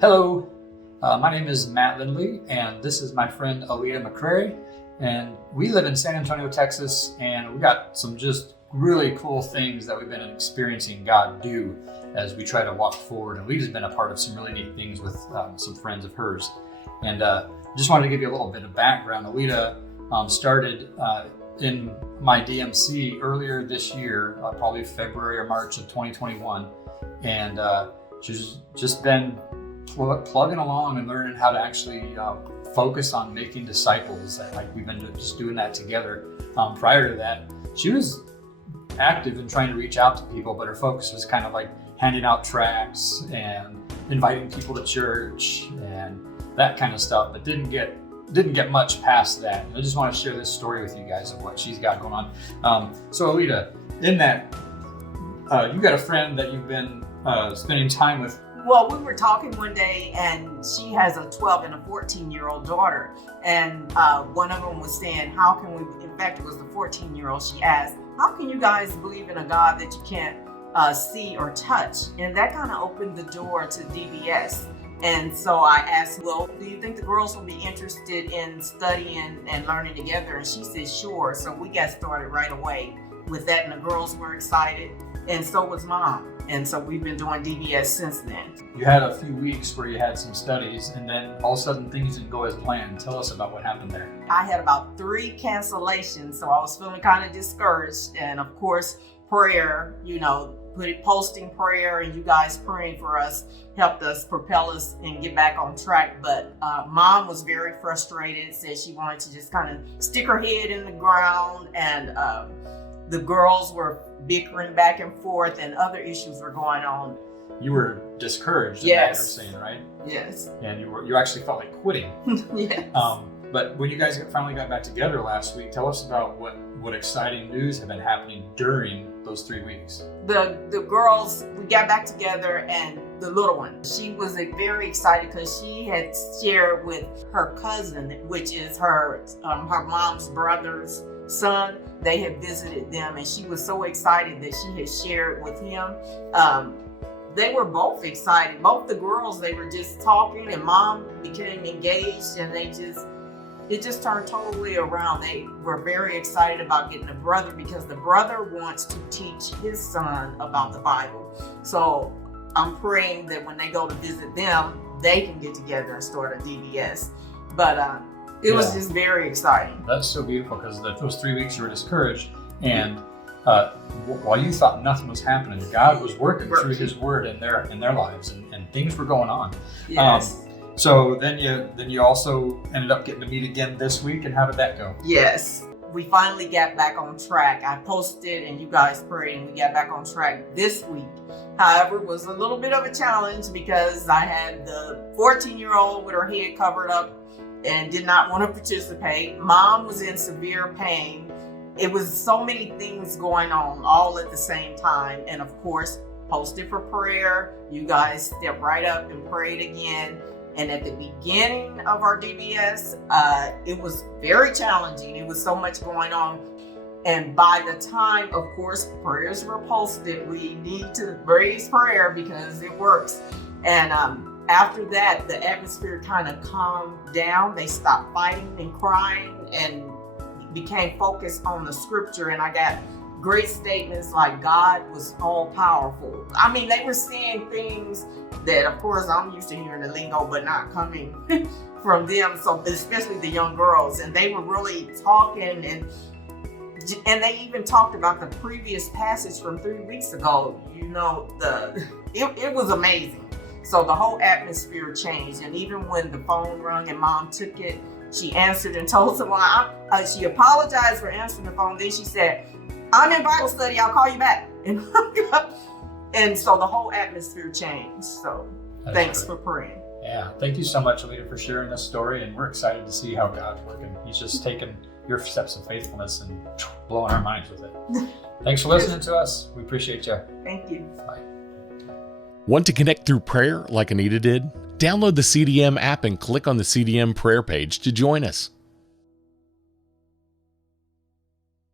Hello, my name is Matt Lindley, and this is my friend Aleta, and we live in San Antonio, Texas, and we've got some just really cool things that we've been experiencing God do as we try to walk forward. And Aleta's been a part of some really neat things with some friends of hers. And just wanted to give you a little bit of background. Aleta started in my DMC earlier this year, probably February or March of 2021. And she's just been plugging along and learning how to actually focus on making disciples. Like we've been just doing that together. Prior to that, she was active in trying to reach out to people, but her focus was kind of like handing out tracts and inviting people to church and that kind of stuff, but didn't get much past that. And I just want to share this story with you guys of what she's got going on. So Aleta, in that, you got a friend that you've been spending time with. Well, we were talking one day, and she has a 12 and a 14-year-old daughter. And one of them was saying, how can we, in fact, it was the 14-year-old, she asked, how can you guys believe in a God that you can't see or touch? And that kind of opened the door to DBS. And so I asked, well, do you think the girls will be interested in studying and learning together? And she said, sure. So we got started right away with that, and the girls were excited, and so was Mom. And so we've been doing DBS since then. You had a few weeks where you had some studies, and then all of a sudden things didn't go as planned. Tell us about what happened there. I had about 3 cancellations, so I was feeling kind of discouraged. And of course, prayer, posting prayer and you guys praying for us helped us propel us and get back on track. But Mom was very frustrated, said she wanted to just kind of stick her head in the ground, and the girls were bickering back and forth, and other issues were going on. You were discouraged, yes. Is that what you're saying, right? Yes. And you actually felt like quitting. Yes. But when you guys finally got back together last week, tell us about what exciting news have been happening during those 3 weeks. The girls, we got back together, and the little one, she was very excited because she had shared with her cousin, which is her mom's brother's son. They had visited them, and she was so excited that she had shared with him. They were both excited. Both the girls, they were just talking, and Mom became engaged, and it just turned totally around. They were very excited about getting a brother because the brother wants to teach his son about the Bible. So I'm praying that when they go to visit them, they can get together and start a DBS. But it was just very exciting. That's so beautiful because those 3 weeks you were discouraged, and while you thought nothing was happening, God was working through His Word in their lives, and things were going on. Yes. So then you also ended up getting to meet again this week, and how did that go? Yes. We finally got back on track. I posted and you guys prayed, and we got back on track this week. However, it was a little bit of a challenge because I had the 14-year-old with her head covered up and did not want to participate. Mom was in severe pain. It was so many things going on all at the same time. And of course, posted for prayer. You guys stepped right up and prayed again. And at the beginning of our DBS, it was very challenging. It was so much going on. And by the time, of course, prayers were posted, we need to raise prayer because it works. And after that, the atmosphere kind of calmed down. They stopped fighting and crying and became focused on the scripture. And I got great statements like God was all powerful. I mean, they were saying things that, of course, I'm used to hearing the lingo, but not coming from them. So especially the young girls, and they were really talking, and they even talked about the previous passage from 3 weeks ago. It was amazing. So the whole atmosphere changed, and even when the phone rang and Mom took it, she answered and told someone. She apologized for answering the phone. Then she said, "I'm in Bible study. I'll call you back." And so the whole atmosphere changed. So thanks for praying. Yeah, thank you so much, Aleta, for sharing this story. And we're excited to see how God's working. He's just taken your steps of faithfulness and blowing our minds with it. Thanks for listening to us. We appreciate you. Thank you. Bye. Want to connect through prayer like Anita did? Download the CDM app and click on the CDM prayer page to join us.